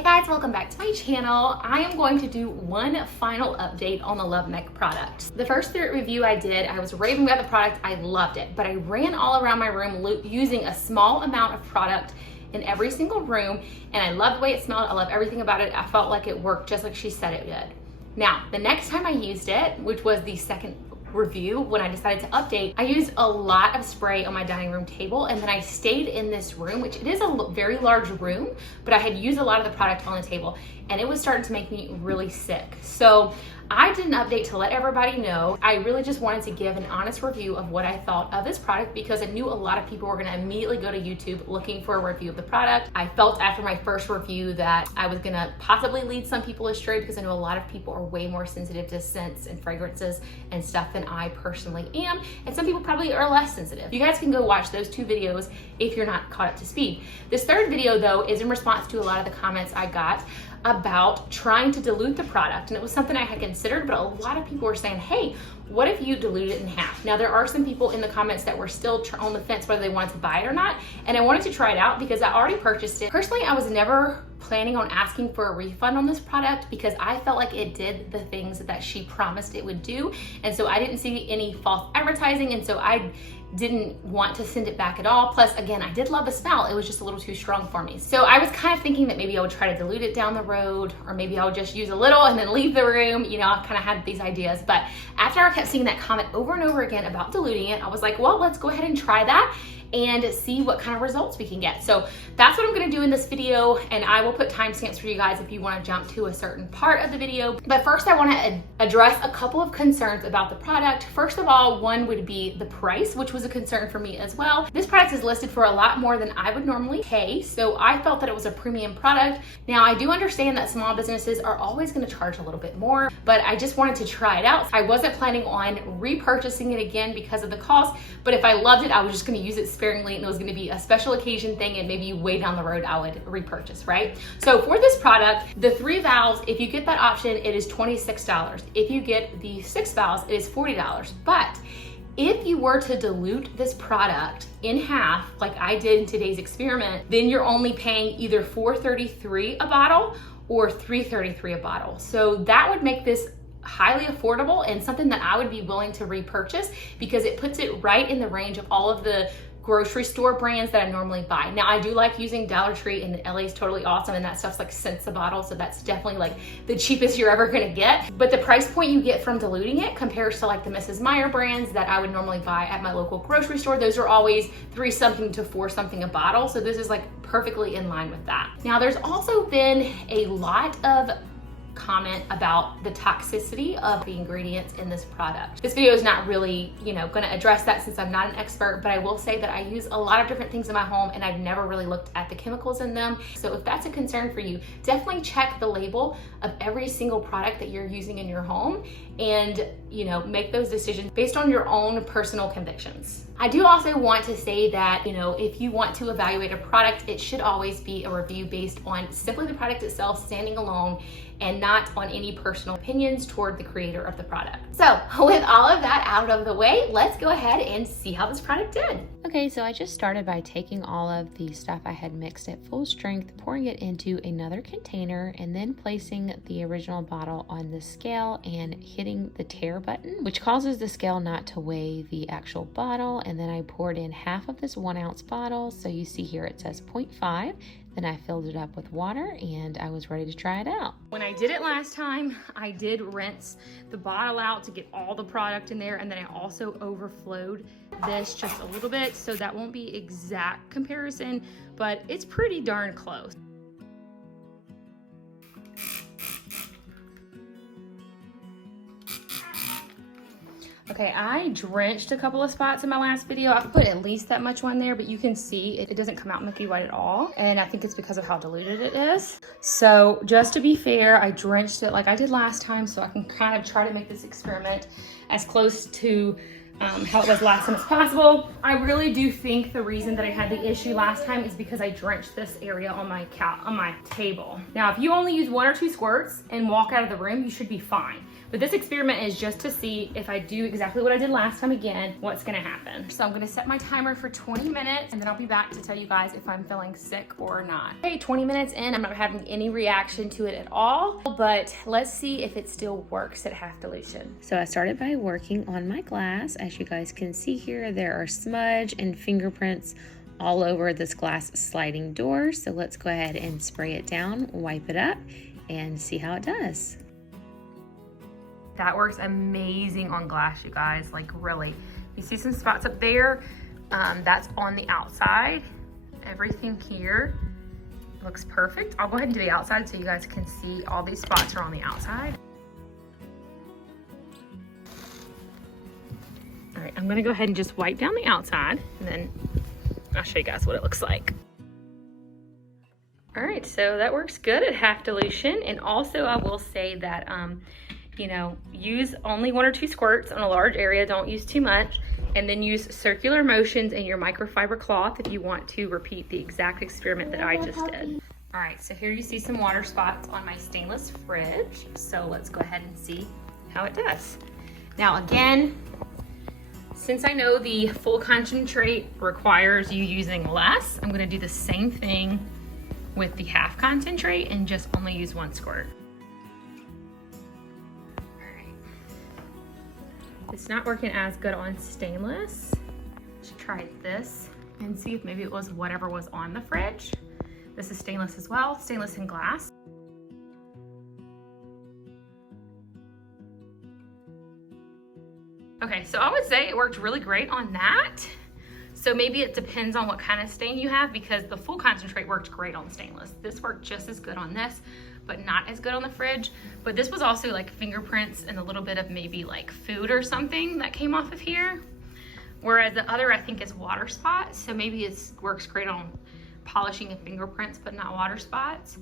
Hey guys, welcome back to my channel. I am going to do one final update on the Love Meg product. The first review I did, I was raving about the product. I loved it, but I ran all around my room using a small amount of product in every single room, and I love the way it smelled. I love everything about it. I felt like it worked just like she said it did. Now, the next time I used it, which was the second review, when I decided to update, I used a lot of spray on my dining room table, and then I stayed in this room, which it is a very large room, but I had used a lot of the product on the table and it was starting to make me really sick. So I did an update to let everybody know. I really just wanted to give an honest review of what I thought of this product because I knew a lot of people were gonna immediately go to YouTube looking for a review of the product. I felt after my first review that I was gonna possibly lead some people astray because I know a lot of people are way more sensitive to scents and fragrances and stuff than I personally am. And some people probably are less sensitive. You guys can go watch those two videos if you're not caught up to speed. This third video though is in response to a lot of the comments I got about trying to dilute the product. And it was something I had considered, but a lot of people were saying, hey, what if you dilute it in half? Now, there are some people in the comments that were still on the fence whether they wanted to buy it or not. And I wanted to try it out because I already purchased it. Personally, I was never planning on asking for a refund on this product because I felt like it did the things that she promised it would do. And so I didn't see any false advertising. And so I didn't want to send it back at all. Plus, again, I did love the smell. It was just a little too strong for me. So I was kind of thinking that maybe I would try to dilute it down the road, or maybe I would just use a little and then leave the room. You know, I kind of had these ideas. But after I kept seeing that comment over and over again about diluting it, I was like, well, let's go ahead and try that and see what kind of results we can get. So that's what I'm gonna do in this video, and I will put timestamps for you guys if you wanna jump to a certain part of the video. But first I wanna address a couple of concerns about the product. First of all, one would be the price, which was a concern for me as well. This product is listed for a lot more than I would normally pay, so I felt that it was a premium product. Now, I do understand that small businesses are always gonna charge a little bit more, but I just wanted to try it out. I wasn't planning on repurchasing it again because of the cost, but if I loved it, I was just gonna use it sparingly, and it was gonna be a special occasion thing, and maybe way down the road I would repurchase, right? So for this product, the 3 valves, if you get that option, it is $26. If you get the 6 valves, it is $40. But if you were to dilute this product in half, like I did in today's experiment, then you're only paying either $4.33 a bottle or $3.33 a bottle. So that would make this highly affordable and something that I would be willing to repurchase because it puts it right in the range of all of the grocery store brands that I normally buy. Now, I do like using Dollar Tree, and LA is totally awesome, and that stuff's like cents a bottle, so that's definitely like the cheapest you're ever gonna get. But the price point you get from diluting it compares to like the Mrs. Meyer brands that I would normally buy at my local grocery store. Those are always $3 something to $4 something a bottle, so this is like perfectly in line with that. Now, there's also been a lot of comment about the toxicity of the ingredients in this product. This video is not really, gonna address that since I'm not an expert, but I will say that I use a lot of different things in my home and I've never really looked at the chemicals in them. So if that's a concern for you, definitely check the label of every single product that you're using in your home and, make those decisions based on your own personal convictions. I do also want to say that, if you want to evaluate a product, it should always be a review based on simply the product itself standing alone and not on any personal opinions toward the creator of the product. So with all of that out of the way, let's go ahead and see how this product did. Okay, so I just started by taking all of the stuff I had mixed at full strength, pouring it into another container, and then placing the original bottle on the scale and hitting the tare button, which causes the scale not to weigh the actual bottle. And then I poured in half of this 1 ounce bottle. So you see here it says 0.5. Then I filled it up with water and I was ready to try it out. When I did it last time, I did rinse the bottle out to get all the product in there, and then I also overflowed this just a little bit, so that won't be exact comparison, but it's pretty darn close. Okay, I drenched a couple of spots in my last video. I've put at least that much on there, but you can see it doesn't come out milky white at all. And I think it's because of how diluted it is. So just to be fair, I drenched it like I did last time, so I can kind of try to make this experiment as close to how it was last time as possible. I really do think the reason that I had the issue last time is because I drenched this area on my table. Now, if you only use 1 or 2 squirts and walk out of the room, you should be fine. But this experiment is just to see if I do exactly what I did last time again, what's gonna happen. So I'm gonna set my timer for 20 minutes and then I'll be back to tell you guys if I'm feeling sick or not. Okay, 20 minutes in, I'm not having any reaction to it at all, but let's see if it still works at half dilution. So I started by working on my glass. As you guys can see here, there are smudge and fingerprints all over this glass sliding door. So let's go ahead and spray it down, wipe it up, and see how it does. That works amazing on glass, you guys, like really. You see some spots up there? That's on the outside. Everything here looks perfect. I'll go ahead and do the outside so you guys can see all these spots are on the outside. All right, I'm gonna go ahead and just wipe down the outside and then I'll show you guys what it looks like. All right, so that works good at half dilution. And also I will say that, you know, use only 1 or 2 squirts on a large area, don't use too much, and then use circular motions in your microfiber cloth if you want to repeat the exact experiment that I just did. All right, so here you see some water spots on my stainless fridge. So let's go ahead and see how it does. Now again, since I know the full concentrate requires you using less, I'm gonna do the same thing with the half concentrate and just only use 1 squirt. It's not working as good on stainless. Let's try this and see if maybe it was whatever was on the fridge. This is stainless as well, stainless and glass. Okay, so I would say it worked really great on that. So maybe it depends on what kind of stain you have, because the full concentrate worked great on stainless. This worked just as good on this, but not as good on the fridge. But this was also like fingerprints and a little bit of maybe like food or something that came off of here. Whereas the other I think is water spots. So maybe it works great on polishing and fingerprints, but not water spots,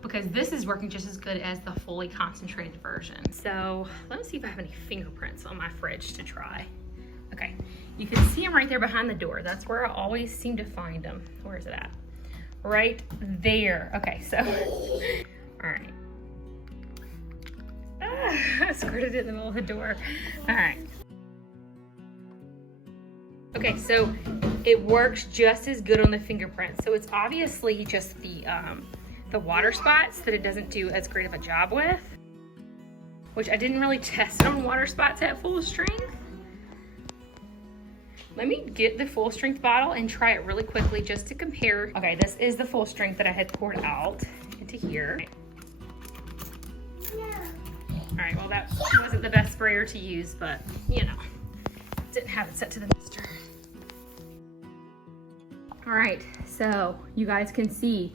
because this is working just as good as the fully concentrated version. So let's see if I have any fingerprints on my fridge to try. Okay, you can see them right there behind the door. That's where I always seem to find them. Where is it at? Right there. Okay, so, all right. I squirted it in the middle of the door. All right. Okay, so it works just as good on the fingerprints. So it's obviously just the water spots that it doesn't do as great of a job with, which I didn't really test on water spots at full strength. Let me get the full strength bottle and try it really quickly just to compare. Okay, this is the full strength that I had poured out into here. All right, well that wasn't the best sprayer to use, but you know, didn't have it set to the mister. All right, so you guys can see,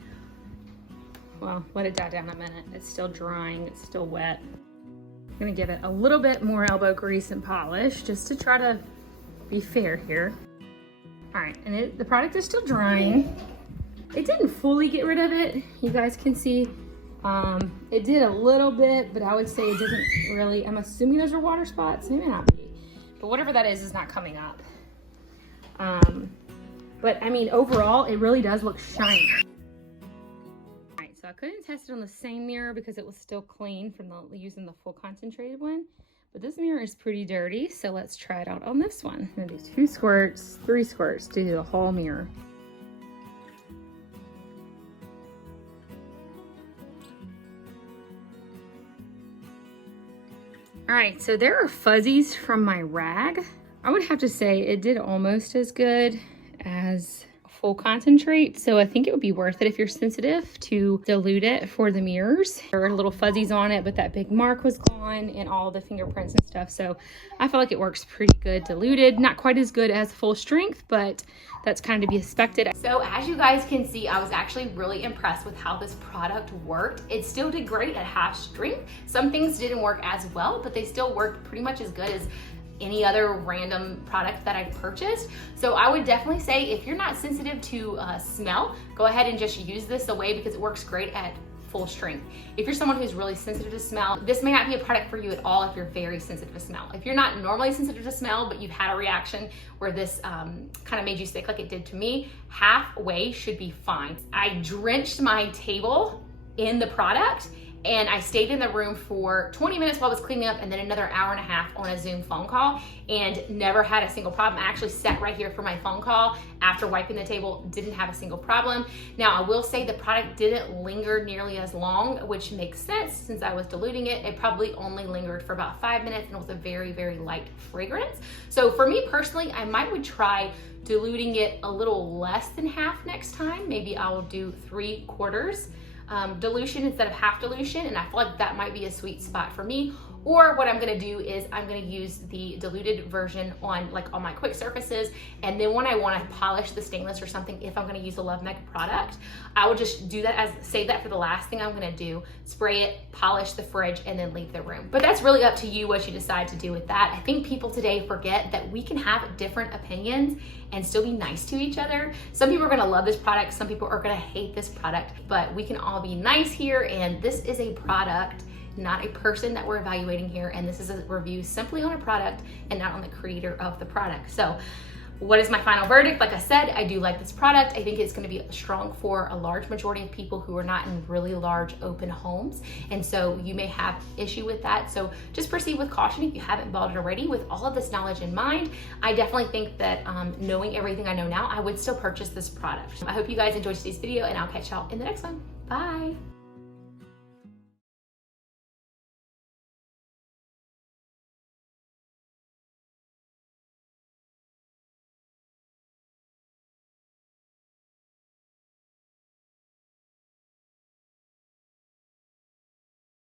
well, let it die down a minute. It's still drying, it's still wet. I'm gonna give it a little bit more elbow grease and polish just to try to be fair here. All right, and the product is still drying. It didn't fully get rid of it. You guys can see it did a little bit, but I would say it doesn't really, I'm assuming those are water spots, maybe not be, but whatever that is not coming up. But I mean, overall, it really does look shiny. All right, so I couldn't test it on the same mirror because it was still clean from using the full concentrated one. But this mirror is pretty dirty, so let's try it out on this one. I'm gonna do 2 squirts, 3 squirts to do the whole mirror. All right, so there are fuzzies from my rag. I would have to say it did almost as good as full concentrate, so I think it would be worth it if you're sensitive to dilute it for the mirrors. There were little fuzzies on it, but that big mark was gone and all the fingerprints and stuff, so I feel like it works pretty good diluted. Not quite as good as full strength, but that's kind of to be expected. So as you guys can see, I was actually really impressed with how this product worked. It still did great at half strength. Some things didn't work as well, but they still worked pretty much as good as any other random product that I purchased. So I would definitely say if you're not sensitive to smell, go ahead and just use this away because it works great at full strength. If you're someone who's really sensitive to smell, this may not be a product for you at all if you're very sensitive to smell. If you're not normally sensitive to smell, but you've had a reaction where this kind of made you sick like it did to me, halfway should be fine. I drenched my table in the product and I stayed in the room for 20 minutes while I was cleaning up and then another hour and a half on a Zoom phone call, and never had a single problem. I actually sat right here for my phone call after wiping the table, didn't have a single problem. Now, I will say the product didn't linger nearly as long, which makes sense since I was diluting it. It probably only lingered for about 5 minutes and it was a very, very light fragrance. So for me personally, I would try diluting it a little less than half next time. Maybe I will do 3/4 dilution instead of half dilution, and I feel like that might be a sweet spot for me. Or what I'm gonna do is I'm gonna use the diluted version on my quick surfaces, and then when I wanna polish the stainless or something, if I'm gonna use a Love Meg product, I will just do that, save that for the last thing I'm gonna do, spray it, polish the fridge, and then leave the room. But that's really up to you what you decide to do with that. I think people today forget that we can have different opinions and still be nice to each other. Some people are gonna love this product, some people are gonna hate this product, but we can all be nice here, and this is a product, not a person that we're evaluating here, and this is a review simply on a product and not on the creator of the product. So what is my final verdict? Like I said, I do like this product. I think it's gonna be strong for a large majority of people who are not in really large open homes, and so you may have issue with that. So just proceed with caution if you haven't bought it already. With all of this knowledge in mind, I definitely think that knowing everything I know now, I would still purchase this product. I hope you guys enjoyed today's video, and I'll catch y'all in the next one. Bye.